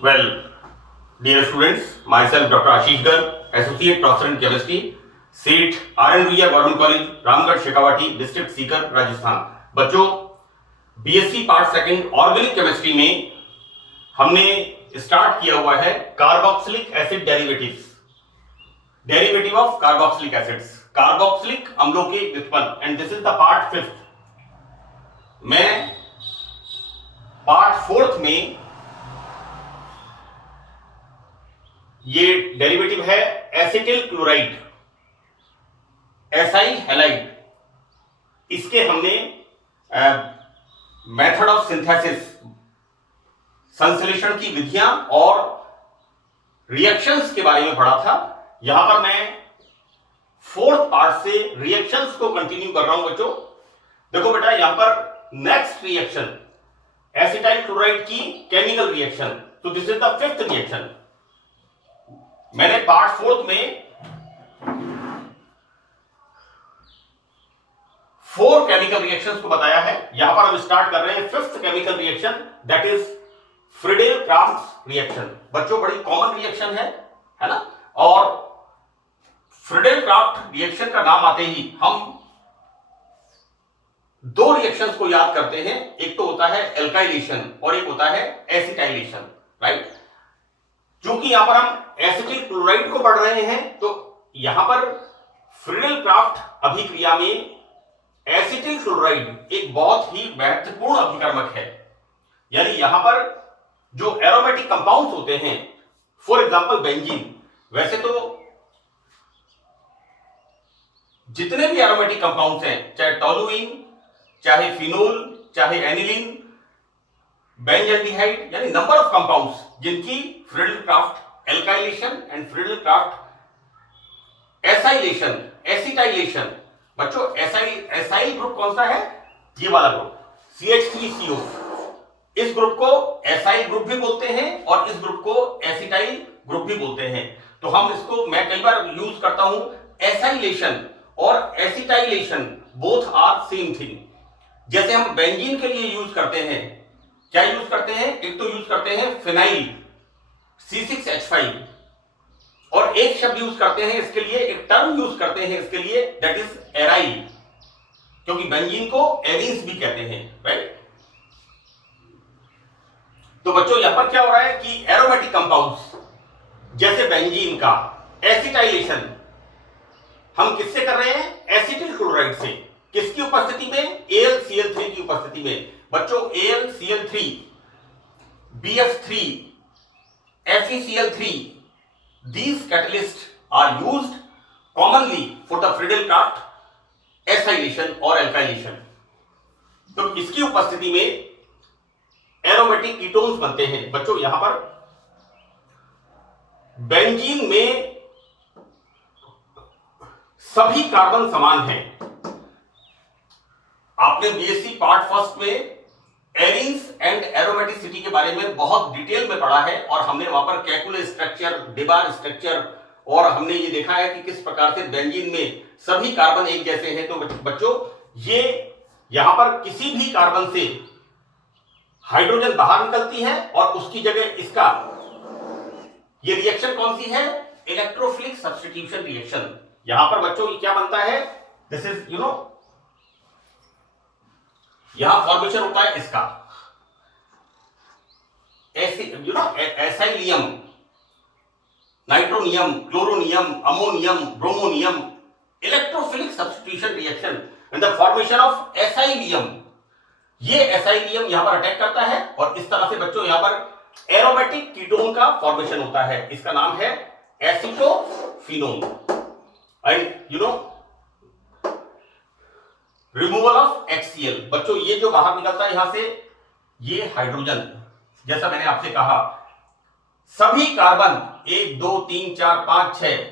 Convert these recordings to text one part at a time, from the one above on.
Well, dear students, myself Dr. Ashish Garg, Associate Professor in Chemistry, seat R.N. Ruia Government College, Ramgarh Shekhawati, district Sikar, Rajasthan. बच्चों, BSc part second organic chemistry में हमने start किया हुआ है carboxylic acid derivatives, derivative of carboxylic acids, carboxylic अम्लों के व्युत्पन्न, and this is the part fifth. मैं पार्ट फोर्थ में ये डेरिवेटिव है एसिटिल क्लोराइड, एसाइल हैलाइड। इसके हमने मेथड ऑफ सिंथेसिस, संश्लेषण की विधियां और रिएक्शंस के बारे में पढ़ा था। यहां पर मैं फोर्थ पार्ट से रिएक्शंस को कंटिन्यू कर रहा हूं बच्चों। देखो बेटा, यहां पर नेक्स्ट रिएक्शन एसिटाइल क्लोराइड की केमिकल रिएक्शन, तो this is the fifth reaction. मैंने पार्ट फोर्थ में 4 केमिकल रिएक्शंस को बताया है। यहां पर हम स्टार्ट कर रहे हैं fifth chemical reaction, that is Friedel craft reaction. बच्चों, बड़ी कॉमन रिएक्शन है ना? और फ्रीडेल क्राफ्ट रिएक्शन का नाम आते ही हम 2 रिएक्शंस को याद करते हैं। एक तो होता है एल्काइलेशन और एक होता है एसिटाइलेशन, राइट? क्योंकि यहां पर हम एसिटिल क्लोराइड को पढ़ रहे हैं, तो यहां पर फ्रीडेल क्राफ्ट अभिक्रिया में एसिटिल क्लोराइड एक बहुत ही महत्वपूर्ण अभिकर्मक है। यानी यहां पर जो एरोमेटिक कंपाउंड्स होते हैं, फॉर एग्जांपल बेंजीन, वैसे तो जितने भी एरोमेटिक कंपाउंड्स हैं, चाहे टोलुइन, चाहे फिनोल, चाहे एनिलीन, बेंजल्डिहाइड, यानी नंबर ऑफ कंपाउंड्स जिनकी Friedel craft alkylation and Friedel Crafts acylation, acetylation. बच्चों, एसाइल ग्रुप कौन सा है? ये वाला ग्रुप CH3CO। इस ग्रुप को एसाइल ग्रुप भी बोलते हैं और इस ग्रुप को एसिटाइल ग्रुप भी बोलते हैं। तो हम इसको, मैं कई बार यूज करता हूं, एसाइलेशन और acetylation both are same thing. जैसे हम बेंजीन के लिए यूज करते हैं, क्या यूज करते हैं? एक तो यूज करते हैं फिनाइल C6H5, और एक शब्द यूज करते हैं इसके लिए, एक टर्म यूज करते हैं इसके लिए, दैट इज एराइल, क्योंकि बेंजीन को एरीन्स भी कहते हैं, राइट? तो बच्चों, यहां पर क्या हो रहा है कि एरोमेटिक कंपाउंड्स जैसे बेंजीन का एसिटाइलेशन हम किससे कर रहे हैं? एसिटिल क्लोराइड से। किसकी उपस्थिति में? AlCl3 की उपस्थिति में। बच्चों, AlCl3, BF3, FeCl3, these catalysts are used commonly for the Friedel Crafts acylation or alkylation। तो इसकी उपस्थिति में एरोमेटिक कीटोन्स बनते हैं। बच्चों, यहां पर बेंजीन में सभी कार्बन समान हैं। आपने बीएससी पार्ट फर्स्ट में एरीन्स एंड एरोमेटिसिटी के बारे में बहुत डिटेल में पढ़ा है, और हमने वहां पर कैकुले स्ट्रक्चर, डिबार स्ट्रक्चर, और हमने ये देखा है कि किस प्रकार से बेंजीन में सभी कार्बन एक जैसे हैं। तो बच्चों, ये यहां पर किसी भी कार्बन से हाइड्रोजन बाहर निकलती है और उसकी जगह इसका, ये रिएक्शन कौन सी है? Electrophilic substitution reaction. यहां पर बच्चों ये क्या बनता है? दिस इज यहां फॉर्मेशन होता है इसका acylium, nitronium, chloronium, ammonium, bromonium, electrophilic substitution reaction and the formation of acylium. ये एसाइलियम यहां पर अटैक करता है और इस तरह से बच्चों यहां पर एरोमेटिक कीटोन का फॉर्मेशन होता है। इसका नाम है acetophenone. And removal of HCl। बच्चों, ये जो बाहर निकलता है यहां से, ये हाइड्रोजन, जैसा मैंने आपसे कहा, सभी कार्बन 1 2 3 4 5 6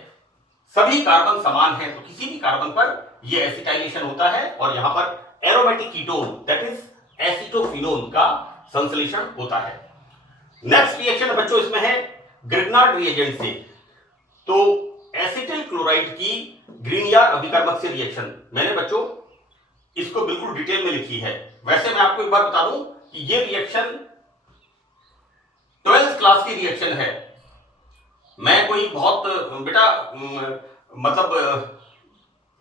सभी कार्बन समान हैं, तो किसी भी कार्बन पर ये एसिटाइलेशन होता है और यहां पर aromatic ketone, that is acetophenone का संश्लेषण होता है। नेक्स्ट रिएक्शन बच्चों इसमें है ग्रिग्नार्ड रिएजेंट से। तो एसिटिल क्लोराइड की ग्रीनियर अभिकर्मक से रिएक्शन मैंने बच्चों इसको बिल्कुल डिटेल में लिखी है। वैसे मैं आपको एक बात बता दूं कि ये रिएक्शन 12th क्लास की रिएक्शन है। मैं कोई बहुत बेटा मतलब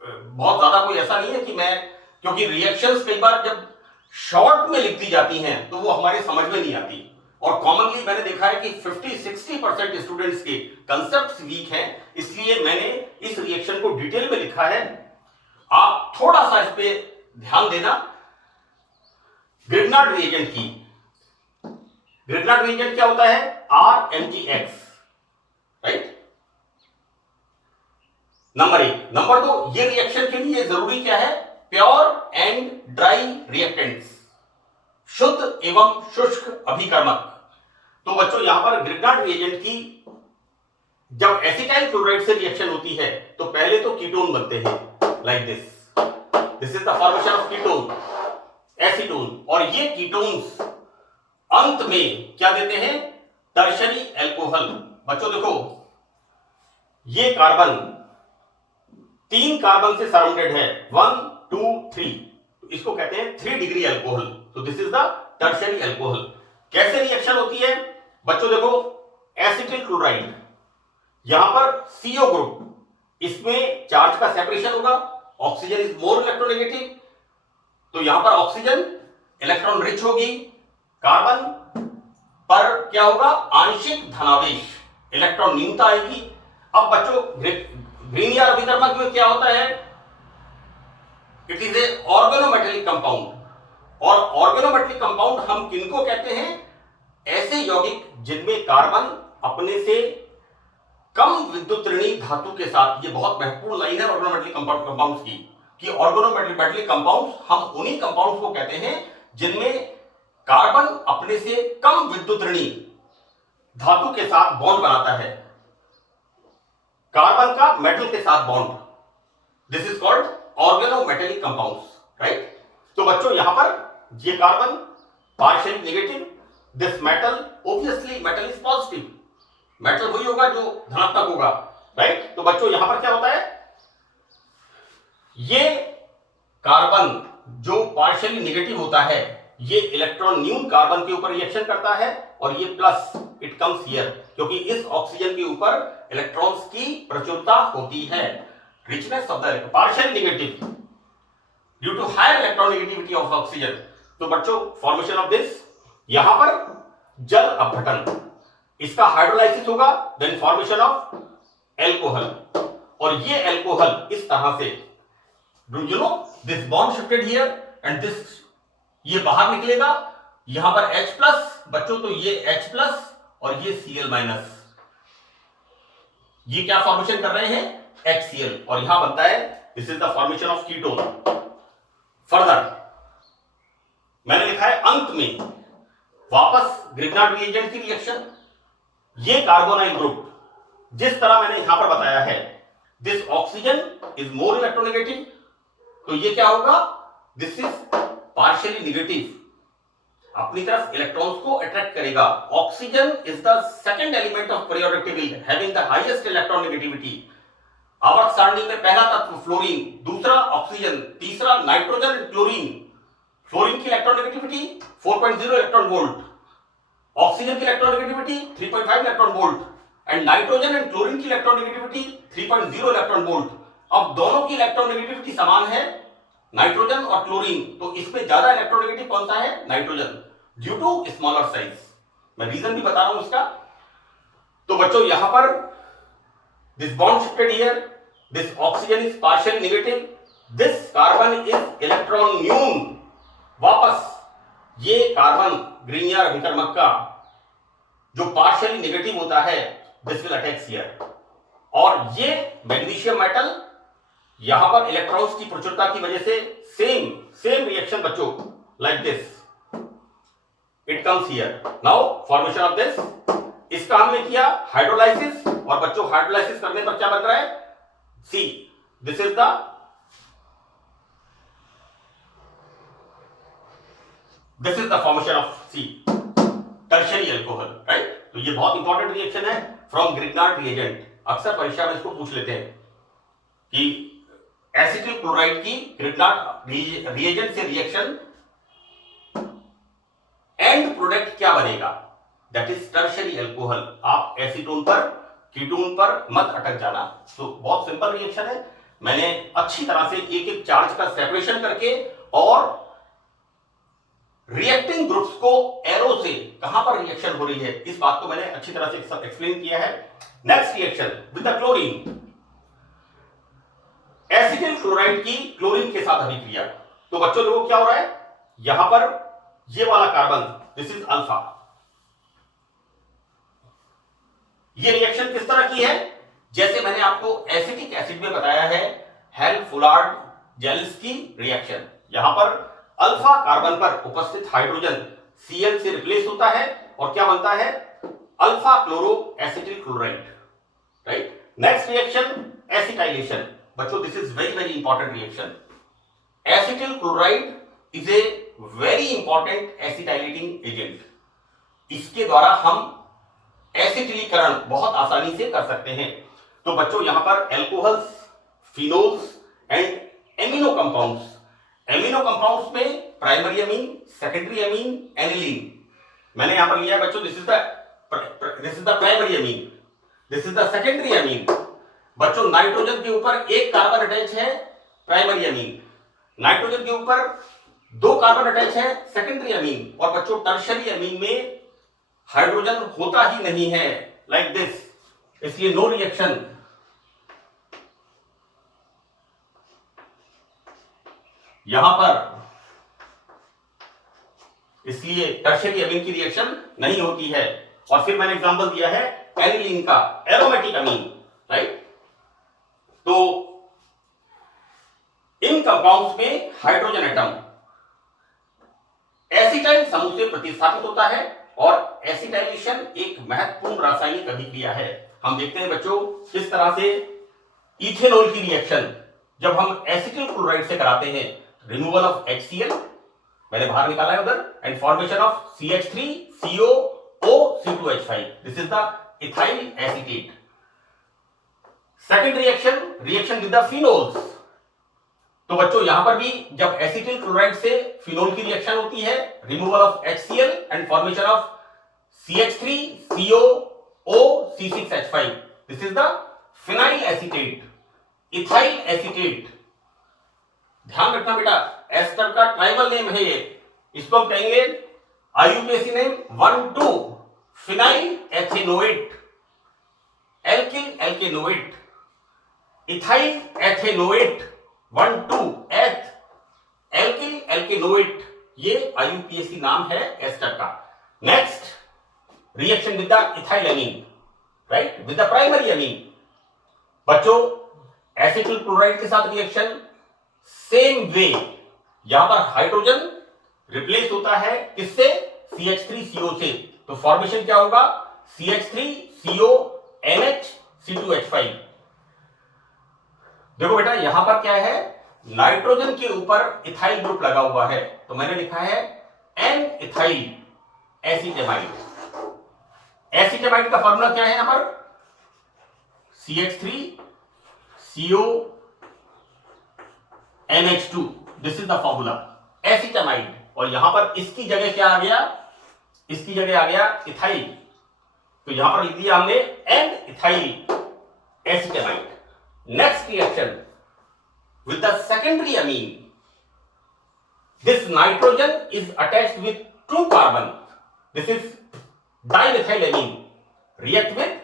बहुत ज्यादा कोई ऐसा नहीं है कि मैं, क्योंकि रिएक्शंस कई बार जब शॉर्ट में लिख दी जाती हैं तो वो हमारे समझ में नहीं आती, और कॉमनली मैंने देखा है कि 50-60% स्टूडेंट्स के कंसेप्ट्स वीक हैं, इसलिए मैंने इस रिएक्शन को डिटेल में लिखा है। आप थोड़ा सा इस पे ध्यान देना। ग्रिग्नार्ड रिएजेंट की, ग्रिग्नार्ड रिएजेंट क्या होता है? RMgX, right. नंबर 1। नंबर 2, ये रिएक्शन के लिए जरूरी क्या है? प्योर एंड ड्राई रिएक्टेंट्स, शुद्ध एवं शुष्क अभिकर्मक। तो बच्चों यहां पर ग्रिग्नार्ड रिएजेंट की जब एसिटाइल क्लोराइड से रिएक्शन होती है तो पहले तो कीटोन बनते हैं, like this is the formation of ketone, acetone. और ये कीटोन्स अंत में क्या देते हैं? Tertiary alcohol. बच्चों देखो, ये कार्बन 3 कार्बन से सराउंडेड है, 1 2 3, तो इसको कहते हैं 3 डिग्री एल्कोहल। तो this is the tertiary alcohol. कैसे रिएक्शन होती है? बच्चों देखो, एसिटिल क्लोराइड, यहां पर CO ग्रुप, इसमें चार्ज का सेपरेशन होगा, ऑक्सीजन इज मोर इलेक्ट्रोनेगेटिव, तो यहां पर ऑक्सीजन इलेक्ट्रॉन रिच होगी, कार्बन पर क्या होगा? आंशिक धनावेश, इलेक्ट्रॉन न्यूनता आएगी। अब बच्चों ग्रीनियर अभिकर्मक में क्या होता है? It is a organometallic compound, और ऑर्गेनोमेटेलिक कंपाउंड हम किनको कहते हैं? ऐसे यौगिक जिनमें कार्बन अपने से कम विद्युत ऋणी धातु के साथ, ये बहुत महत्वपूर्ण लाइन है ऑर्गेनोमेटेलिक कंपाउंड्स की, कि ऑर्गेनोमेटेलिक कंपाउंड्स, हम उन्हीं कंपाउंड्स को कहते हैं जिनमें कार्बन अपने से कम विद्युत ऋणी धातु के साथ बॉन्ड बनाता है, कार्बन का मेटल के साथ bond, this is called organometallic compounds, right. तो बच्चों यहां पर ये carbon partially negative, this metal, obviously metal is positive, metal वही होगा जो धनात्मक होगा, राइट। तो बच्चों यहां पर क्या होता है? ये कार्बन जो पार्शियली नेगेटिव होता है, ये इलेक्ट्रॉन न्यून कार्बन के ऊपर रिएक्शन करता है, और ये प्लस इट कम्स हियर, क्योंकि इस ऑक्सीजन के ऊपर इलेक्ट्रॉन्स की प्रचुरता होती है, richness of the partially negative due to higher electronegativity of oxygen. तो बच्चों फॉर्मेशन ऑफ दिस, यहां पर जल अपघटन, इसका हाइड्रोलाइसिस होगा, देन फॉर्मेशन ऑफ एल्कोहल, और ये एल्कोहल इस तरह से, you know, this bond shifted here and this, ये बाहर निकलेगा, यहां पर H प्लस, बच्चों तो ये H प्लस और ये Cl माइनस, ये क्या फॉर्मेशन कर रहे हैं? HCl, और यहां बनता है, this is the formation of ketone. Further मैंने लिखा है अंत में वापस ग्रिग्नार्ड रिएजेंट की रिएक्शन, ये कार्बोनाइल ग्रुप जिस तरह मैंने यहां पर बताया है, this oxygen is more electronegative, तो ये क्या होगा? दिस इज पार्शियली नेगेटिव, अपनी तरफ इलेक्ट्रॉन्स को अट्रैक्ट करेगा। Oxygen is the second element of periodic table having the highest electron negativity. आवर्त सारणी में पहला तत्व फ्लोरीन, दूसरा ऑक्सीजन, तीसरा नाइट्रोजन एंड क्लोरीन। फ्लोरीन की electron negativity 4.0 electron volt, oxygen की electron negativity 3.5 electron volt, and nitrogen and chlorine की इलेक्ट्रॉन नेगेटिविटी 3.0 इलेक्ट्रॉन वोल्ट। अब दोनों की इलेक्ट्रॉन नेगेटिविटी समान है, नाइट्रोजन और क्लोरीन, तो इसमें ज्यादा इलेक्ट्रोनेगेटिव कौन सा है? Nitrogen, due to smaller size. मैं रीजन भी बता रहा हूं इसका। तो बच्चों यहां पर this bond shifted here, this oxygen is partially negative, this carbon is electron न्यून, वापस ये कार्बन ग्रीनियर अभिकर्मक का जो पार्शियली नेगेटिव होता है, दिस विल अटैक हियर, और ये मैग्नीशियम मेटल यहां पर इलेक्ट्रॉन्स की प्रचुरता की वजह से सेम रिएक्शन बच्चों, like this it comes here. Now formation of this, इसका हमने किया हाइड्रोलाइसिस, और बच्चों हाइड्रोलाइसिस करने पर क्या बन रहा है? C, this is the formation of C, tertiary alcohol, right. तो ये बहुत इंपॉर्टेंट रिएक्शन है फ्रॉम ग्रिग्नार्ड रिएजेंट। अक्सर परीक्षा में इसको पूछ लेते हैं कि एसिटिल क्लोराइड की ग्रिग्नार्ड रिएजेंट से रिएक्शन, एंड प्रोडक्ट क्या बनेगा? That is tertiary alcohol. आप एसीटोन पर, कीटोन पर मत अटक जाना। तो बहुत सिंपल रिएक्शन है, मैंने अच्छी तरह से एक एक चार्ज का सेपरेशन करके और रिएक्टिंग ग्रुप्स को एरो से कहां पर रिएक्शन हो रही है इस बात को मैंने अच्छी तरह से एक्सप्लेन किया है। Next reaction with the chlorine, acetyl chloride की क्लोरीन के साथ अभिक्रिया। तो बच्चों देखो क्या हो रहा है, यहां पर ये वाला कार्बन, दिस इज अल्फा। ये रिएक्शन किस तरह की है, जैसे मैंने आपको एसिटिक एसिड में बताया है, हेल्फ-फुलार्ड-जेलिंस्की रिएक्शन। यहां पर अल्फा कार्बन पर उपस्थित हाइड्रोजन Cl से रिप्लेस होता है और क्या बनता है, alpha chloro acetyl chloride, right. Next reaction acetylation. बच्चों this is very very important reaction. Acetyl chloride is a very important acetylating agent. इसके द्वारा हम एसिटिलीकरण बहुत आसानी से कर सकते हैं। तो बच्चों यहां पर alcohols, phenols and amino compounds, amino compounds में primary amine, secondary amine, aniline मैंने यहां पर लिया बच्चों। This is the primary amine, this is the secondary amine. बच्चों नाइट्रोजन के ऊपर एक कार्बन अटैच है, प्राइमरी अमीन। नाइट्रोजन के ऊपर दो कार्बन अटैच है, सेकेंडरी अमीन। और बच्चों टर्शियरी अमीन में हाइड्रोजन होता ही नहीं है, लाइक दिस, इसलिए नो रिएक्शन। यहां पर इसलिए टर्शियरी अमीन की रिएक्शन नहीं होती है। और फिर मैंने एग्जांपल दिया है एनिलीन का, एरोमेटिक अमीन, राइट। तो इन कंपाउंड्स में हाइड्रोजन एटम एसिटाइल समूह से प्रतिस्थापित होता है और एसिटाइलेशन एक महत्वपूर्ण रासायनिक अभिक्रिया है। हम देखते हैं बच्चों किस तरह से इथेनॉल की रिएक्शन जब हम एसिटिल क्लोराइड से कराते हैं, रिमूवल ऑफ HCl मैंने बाहर निकाला है उधर, and formation of CH3COO-C2H5, this is the ethyl acetate. Second reaction with the phenols. तो बच्चों यहां पर भी जब एसिटिल क्लोराइड से फिनोल की रिएक्शन होती है, removal of HCl and formation of CH3COO-C6H5, this is the phenyl acetate, ethyl acetate. ध्यान रखना बेटा, एस्टर का ट्राइबल नेम है ये, इसको हम कहेंगे IUPAC name 1,2 phenyl ethanoate, alkyl alkanoate, ethyl ethanoate 1,2 एथ एल्किल एल्केनोएट, ये IUPAC नाम है एस्टर का। Next reaction with the ethyl amine, right, with the primary amine. बच्चों एसिटिल क्लोराइड के साथ रिएक्शन सेम वे, यहां पर हाइड्रोजन रिप्लेस होता है किससे, CH3CO से। तो फॉर्मेशन क्या होगा, CH3CONH-C2H5। देखो बेटा यहां पर क्या है, नाइट्रोजन के ऊपर इथाइल ग्रुप लगा हुआ है, तो मैंने लिखा है एन इथाइल एसीटेमाइड। एसीटेमाइड का फॉर्मूला क्या है यहां पर, CH3CONH2, this is the formula acetamide. और यहां पर इसकी जगह क्या आ गया, इसकी जगह आ गया इथाइल, तो यहां पर लिख दिया हमने N ethyl acetamide. Next reaction with the secondary amine, this nitrogen is attached with two carbon, this is dimethylamine, react with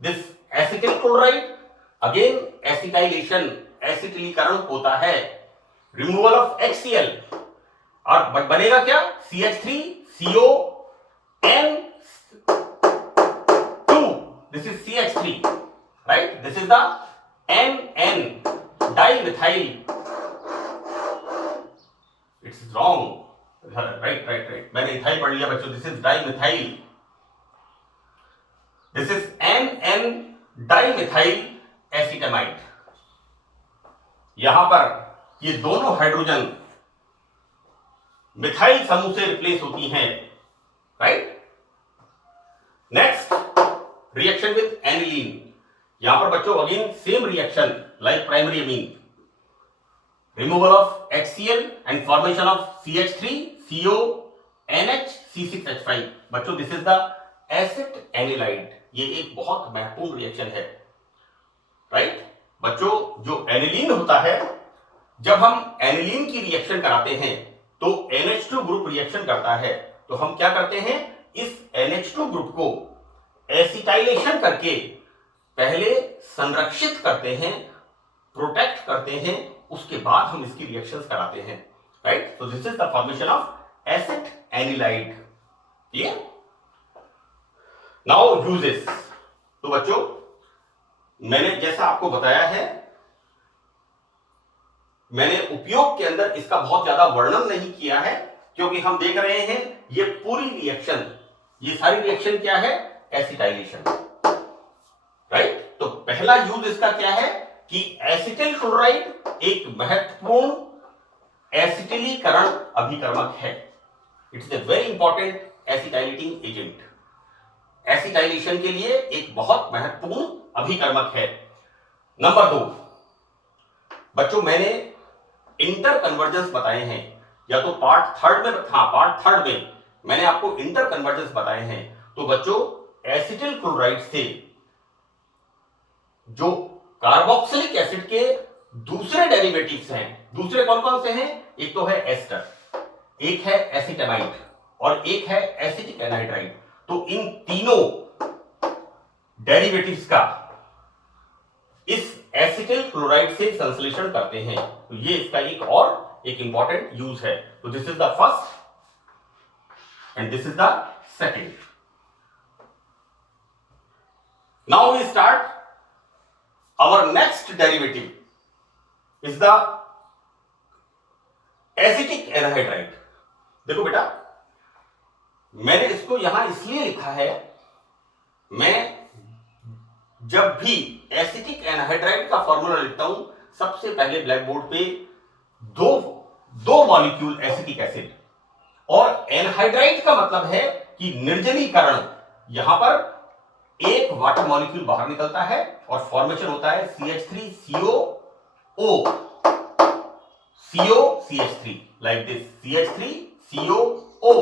this acetyl chloride, again acetylation, एसिटिलीकरण होता है, रिमूवल ऑफ HCl और बनेगा क्या, CH3CON2, this is CH3, right, this is the NN dimethyl, it's wrong, right, मैंने ethyl पढ़ लिया बच्चों, this is dimethyl, this is NN dimethyl acetamide। यहां पर ये दोनों हाइड्रोजन मिथाइल समूह से रिप्लेस होती हैं, right. Next reaction with aniline, यहां पर बच्चों again same reaction like primary amine, removal of HCl and formation of CH3CONH-C6H5। बच्चों this is the acid anilide, ये एक बहुत महत्वपूर्ण रिएक्शन है, राइट। बच्चों जो एनिलीन होता है, जब हम एनिलीन की रिएक्शन कराते हैं तो NH2 ग्रुप रिएक्शन करता है, तो हम क्या करते हैं, इस NH2 ग्रुप को एसिटाइलेशन करके पहले संरक्षित करते हैं, प्रोटेक्ट करते हैं, उसके बाद हम इसकी रिएक्शंस कराते हैं, right. So this is the formation of acid anilide. Clear? Now uses. तो बच्चों मैंने जैसा आपको बताया है, मैंने उपयोग के अंदर इसका बहुत ज्यादा वर्णन नहीं किया है, क्योंकि हम देख रहे हैं ये पूरी रिएक्शन, ये सारी रिएक्शन क्या है, एसिटाइलेशन, राइट। तो पहला यूज इसका क्या है कि एसिटिल क्लोराइड एक महत्वपूर्ण एसिटिलीकरण अभिकर्मक है। It's a very important acetylating agent, acetylation के लिए एक बहुत महत्वपूर्ण अभिकर्मक है। नंबर 2, बच्चों मैंने इंटर कन्वर्जेंस बताए हैं, या तो पार्ट थर्ड में मैंने आपको इंटर कन्वर्जेंस बताए हैं। तो बच्चों एसिटिल क्लोराइड से जो कार्बोक्सिलिक एसिड के दूसरे डेरिवेटिव्स हैं, दूसरे कौन कौन से हैं, एक तो है एस्टर, एक है एसिटामाइड और एक है एसिटिक एनहाइड्राइड। तो इन तीनों डेरिवेटिव्स का इस एसिटिल क्लोराइड से संश्लेषण करते हैं, तो ये इसका एक इंपॉर्टेंट यूज है। तो this is the first and this is the second. Now we start our next derivative is the acetic anhydride. देखो बेटा, मैंने इसको यहां इसलिए लिखा है, मैं जब भी एसिटिक एनहाइड्राइड का फॉर्मूला लिखता हूं, सबसे पहले ब्लैक बोर्ड पे दो मॉलिक्यूल एसिटिक एसिड, और एनहाइड्राइड का मतलब है कि निर्जलीकरण, यहां पर एक वाटर मॉलिक्यूल बाहर निकलता है और फॉर्मेशन होता है CH3COO, COCH3, like this, CH3COO,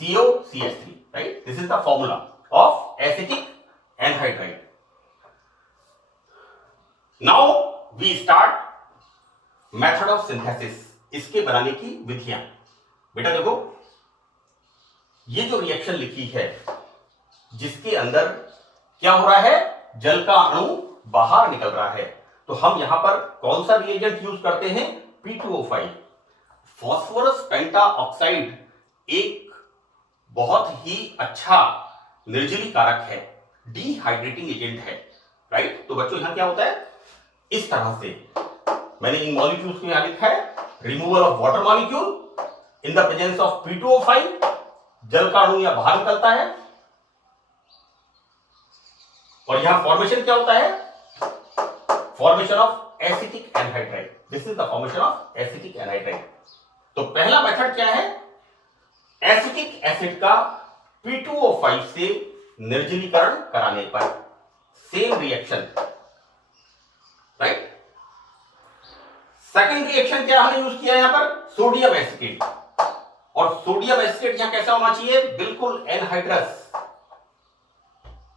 COCH3, right? This is the formula of acetic anhydride. Now we start method of synthesis. इसके बनाने की विधियां। बेटा देखो, ये जो रिएक्शन लिखी है, जिसके अंदर क्या हो रहा है, जल का अणु बाहर निकल रहा है, तो हम यहां पर कौन सा रिएजेंट यूज करते हैं, P2O5। फास्फोरस पेंटा ऑक्साइड एक बहुत ही अच्छा निर्जलीकारक है, डिहाइड्रेटिंग एजेंट है, राइट। तो बच्चों यहां क्या होता है, इस तरह से मैंने इन मॉलिक्यूल्स को यहां लिखा है, removal of water molecule in the presence of P2O5, जल का अणु यहां बाहर निकलता है, और यहां फॉर्मेशन क्या होता है, formation of acetic anhydride. This is the formation of acetic anhydride. तो पहला मेथड क्या है, एसिटिक एसिड का P2O5 से निर्जलीकरण कराने पर, same reaction, right. Second reaction क्या हमने यूज किया यहां पर, सोडियम एसिटेट, और सोडियम एसिटेट यहां कैसा होना चाहिए, बिल्कुल एनहाइड्रस।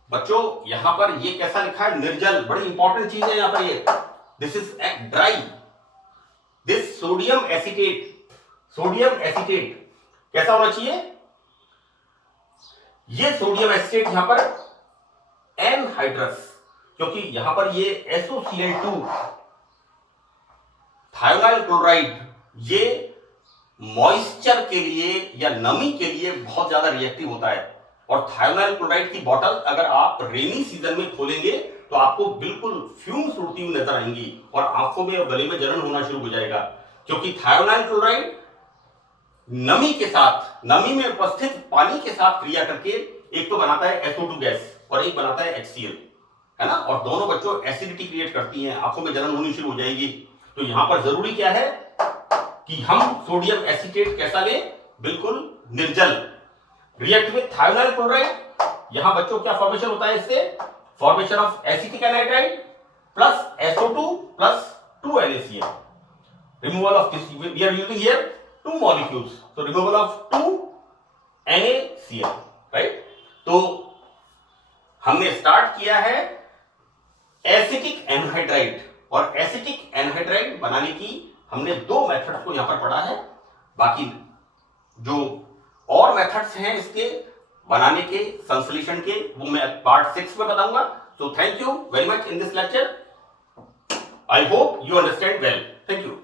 बच्चों यहां पर ये कैसा लिखा है, निर्जल, बड़ी इंपॉर्टेंट चीज है यहां पर ये, this is dry, this sodium acetate कैसा होना चाहिए, ये सोडियम एसिटेट यहां पर एनहाइड्रस, क्योंकि यहां पर ये SOCl2 थायोनाइल क्लोराइड, ये मॉइस्चर के लिए या नमी के लिए बहुत ज्यादा रिएक्टिव होता है, और थायोनाइल क्लोराइड की बोतल अगर आप रेनी सीजन में खोलेंगे तो आपको बिल्कुल फ्यूम्स उड़ती हुई नजर आएंगी, और आंखों में और गले में जलन होना शुरू हो जाएगा, क्योंकि थायोनाइल क्लोराइड नमी के साथ, नमी में उपस्थित पानी के साथ क्रिया करके एक तो बनाता है SO2 गैस और एक बनाता है HCl, है ना, और दोनों बच्चों एसिडिटी क्रिएट करती हैं, आंखों में जलन होनी शुरू हो जाएगी। तो यहां पर जरूरी क्या है कि हम सोडियम एसिटेट कैसा लें, बिल्कुल निर्जल, रिएक्ट विद थायोनाइल क्लोराइड। यहां बच्चों क्या फॉर्मेशन होता है इससे, formation of acetic anhydride plus SO2 plus 2 NaCl, removal of this, we are using here two molecules, so removal of 2 NaCl, right? तो हमने स्टार्ट किया है एसिटिक एनहाइड्राइड, और एसिटिक एनहाइड्राइड बनाने की हमने 2 मेथड्स को यहां पर पढ़ा है। बाकी जो और मेथड्स हैं इसके बनाने के, संश्लेषण के, वो मैं पार्ट 6 में बताऊंगा। So thank you very much in this lecture. I hope you understand well. Thank you.